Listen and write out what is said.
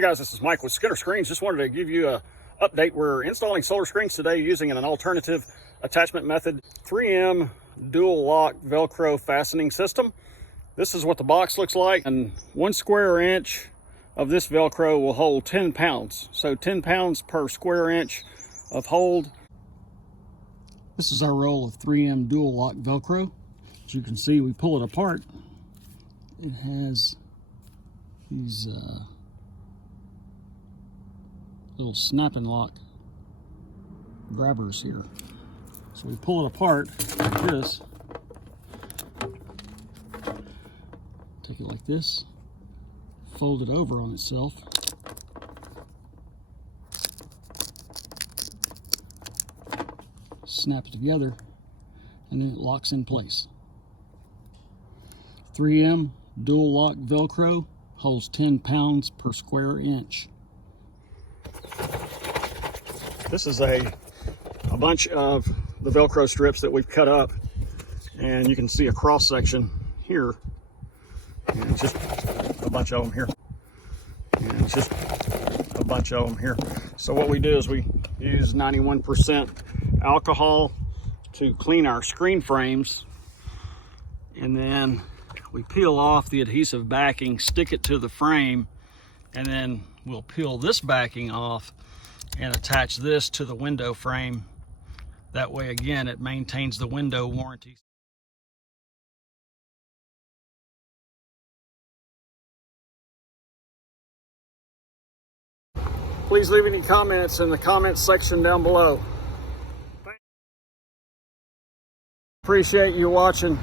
Hi guys, this is Mike with Skinner Screens. Just wanted to give you a update. We're installing solar screens today using an alternative attachment method, 3M dual lock Velcro fastening system. This is what the box looks like, and 1 square inch of this Velcro will hold 10 pounds. So 10 pounds per square inch of hold. This is our roll of 3M dual lock Velcro. As you can see, we pull it apart. It has these little snap and lock grabbers here. So we pull it apart like this, take it like this, fold it over on itself, snap it together, and then it locks in place. 3M dual lock Velcro holds 10 pounds per square inch. This is a bunch of the Velcro strips that we've cut up, and you can see a cross section here, and just a bunch of them here, and just a bunch of them here. So what we do is we use 91% alcohol to clean our screen frames, and then we peel off the adhesive backing, stick it to the frame, and then we'll peel this backing off and attach this to the window frame. That way, again, it maintains the window warranty. Please leave any comments in the comments section down below. Appreciate you watching.